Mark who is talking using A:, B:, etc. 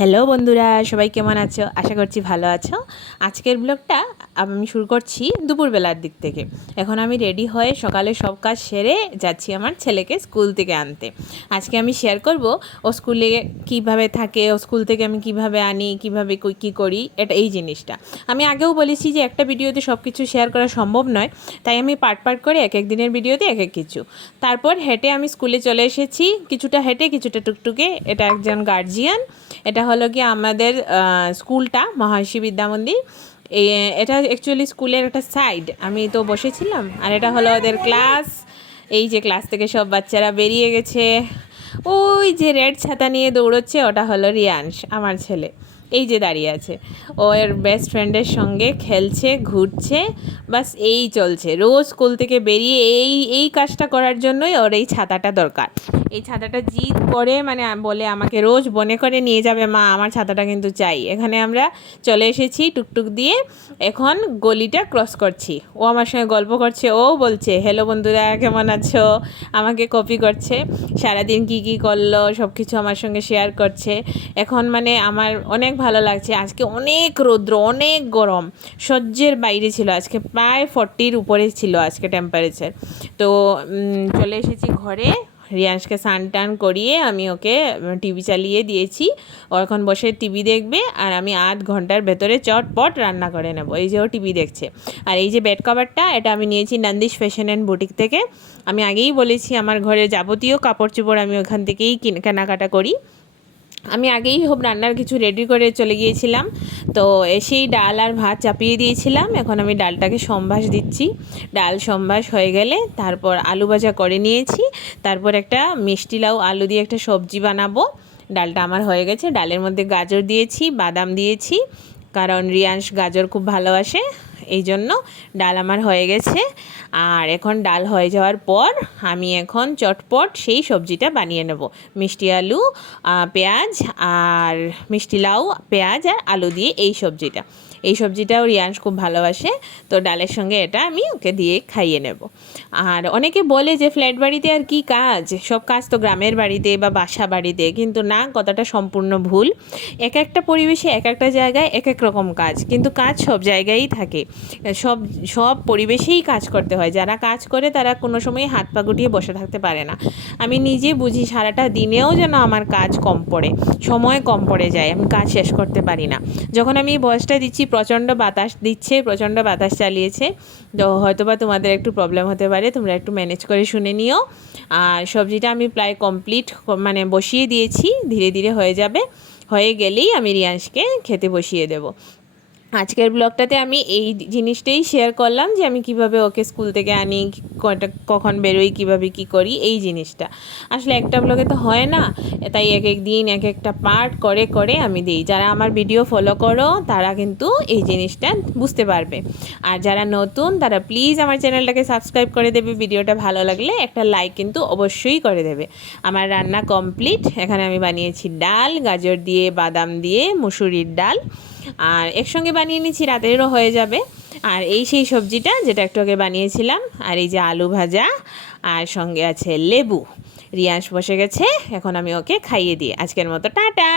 A: Hello বন্ধুরা, সবাই কেমন আছো? আশা করছি ভালো আছো। আজকের ব্লগটা আমি শুরু করছি দুপুরবেলার দিক থেকে। এখন আমি রেডি হয়ে সকালে সব কাজ সেরে যাচ্ছি আমার ছেলেকে স্কুল থেকে আনতে। আজকে আমি শেয়ার করব ও স্কুলে কীভাবে থাকে, ও স্কুল থেকে আমি কীভাবে আনি, কীভাবে কী করি, এটা এই জিনিসটা। আমি আগেও বলেছি যে একটা ভিডিওতে সব কিছু শেয়ার করা সম্ভব নয়, তাই আমি পার্ট পার্ট করে এক এক দিনের ভিডিওতে এক এক কিছু। তারপর হেঁটে আমি স্কুলে চলে এসেছি। কিছুটা হেঁটে, কিছুটা টুকটুকে, এটা একজন গার্জিয়ান এটা হলো কি আমাদের স্কুলটা, মহর্ষি বিদ্যা মন্দির এটা অ্যাকচুয়ালি স্কুলের একটা সাইড আমি তো বসেছিলাম, আর এটা হলো ওদের ক্লাস এই যে ক্লাস থেকে সব বাচ্চারা বেরিয়ে গেছে। ওই যে রেড ছাতা নিয়ে দৌড়চ্ছে, ওটা হলো রিয়াংশ আমার ছেলে। এই যে দাঁড়িয়ে আছে। ও এর বেস্ট ফ্রেন্ডের সঙ্গে খেলছে, ঘুরছে, বাস এই চলছে। রোজ স্কুল থেকে বেরিয়ে এই এই কাজটা করার জন্যই ওর এই ছাতাটা দরকার। এই ছাতাটা জিদ করে মানে বলে আমাকে রোজ বনে করে নিয়ে যাবে, মা, আমার ছাতাটা কিন্তু চাই। এখানে আমরা চলে এসেছি টুকটুক দিয়ে, এখন গলিটা ক্রস করছি। ও আমার সঙ্গে গল্প করছে, ও বলছে হ্যালো বন্ধুরা, কেমন আছো? আমাকে কপি করছে, সারাদিন কি কি করল সব কিছু আমার সঙ্গে শেয়ার করছে। এখন মানে আমার অনেক ভালো লাগছে, আজকে অনেক রৌদ্র, অনেক গরম, সহ্যের বাইরে ছিল, আজকে প্রায় ফর্টির উপরে ছিল আজকে টেম্পারেচার তো চলে এসেছি ঘরে রিয়াংশকে স্নান টান করিয়ে আমি ওকে টিভি চালিয়ে দিয়েছি। ও এখন বসে টিভি দেখবে আর আমি আধ ঘণ্টার ভেতরে চটপট রান্না করে নেব। এই যে ও টিভি দেখছে। আর এই যে বেড কভারটা, এটা আমি নিয়েছি নন্দিশ ফ্যাশন অ্যান্ড বুটিক থেকে। আমি আগেই বলেছি, আমার ঘরে যাবতীয় কাপড় চোপড় আমি ওখান থেকেই কেনাকাটা করি। আমি আগেই হোক রান্নার কিছু রেডি করে চলে গিয়েছিলাম। তো এসেই ডাল আর ভাত চাপিয়ে দিয়েছিলাম। এখন আমি ডালটাকে সম্ভাস দিচ্ছি। ডাল সম্ভাস হয়ে গেলে তারপর আলু ভাজা করে নিয়েছি। তারপর একটা মিষ্টি লাউ আলু দিয়ে একটা সবজি বানাবো। ডালটা আমার হয়ে গেছে। ডালের মধ্যে গাজর দিয়েছি, বাদাম দিয়েছি। কারণ রিয়াংশ গাজর খুব ভালোবাসে। এই জন্য ডাল আমার হয়ে গেছে। আর এখন ডাল হয়ে যাওয়ার পর আমি এখন চটপট সেই সবজিটা বানিয়ে নেব। মিষ্টি আলু পেঁয়াজ আর মিষ্টি লাউ, পেঁয়াজ আর আলু দিয়ে এই সবজিটা। এই সবজিটাও রিয়াংশ খুব ভালোবাসে, তো ডালের সঙ্গে এটা আমি ওকে দিয়ে খাইয়ে নেব। আর অনেকে বলে যে ফ্ল্যাট বাড়িতে আর কি কাজ? সব কাজ তো গ্রামের বাড়িতে বা বাসা বাড়িতে, কিন্তু না, কথাটা সম্পূর্ণ ভুল। এক একটা পরিবেশে এক একটা জায়গায় এক এক রকম কাজ, কিন্তু কাজ সব জায়গায়ই থাকে। সব সব পরিবেশেই কাজ করতে হয়। যারা কাজ করে তারা কোনো সময় হাত পা গুটিয়ে বসে থাকতে পারে না। আমি নিজে বুঝি সারাটা দিনেও যেন আমার কাজ কম পড়ে, সময় কম পড়ে যায়, আমি কাজ শেষ করতে পারি না। যখন আমি বয়সটা দিচ্ছি, প্রচণ্ড বাতাস দিচ্ছে, প্রচণ্ড বাতাস চালিয়েছে, তো হয়তো বা তোমাদের একটু প্রবলেম হতে পারে, তোমরা একটু ম্যানেজ করে শুনে নিও। আর সবজিটা আমি প্রায় কমপ্লিট মানে বসিয়ে দিয়েছি, ধীরে ধীরে হয়ে যাবে। হয়ে গেলেই আমি রিয়াংশকে খেতে বসিয়ে দেবো। আজকের ব্লগটাতে আমি এই জিনিসটাই শেয়ার করলাম যে আমি কীভাবে ওকে স্কুল থেকে আনি, কটা, কখন বেরোই, কীভাবে কি করি, এই জিনিসটা। আসলে একটা ব্লগে তো হয় না, তাই এক এক দিন, এক একটা পার্ট করে করে আমি দিই। যারা আমার ভিডিও ফলো করো, তারা কিন্তু এই জিনিসটা বুঝতে পারবে। আর যারা নতুন, তারা প্লিজ আমার চ্যানেলটাকে সাবস্ক্রাইব করে দেবে। ভিডিওটা ভালো লাগলে একটা লাইক কিন্তু অবশ্যই করে দেবে। আমার রান্না কমপ্লিট এখানে আমি বানিয়েছি ডাল, গাজর দিয়ে, বাদাম দিয়ে, মুসুরির ডাল। আর একসঙ্গে বানিয়ে নিচ্ছি, রাতেরও হয়ে যাবে। আর এই সেই সবজিটা যেটা একটু আগে বানিয়েছিলাম, আর এই যে আলু ভাজা, আর সঙ্গে আছে লেবু। রিয়াস বসে গেছে, এখন আমি ওকে খাইয়ে দিই। আজকের মতো টাটা!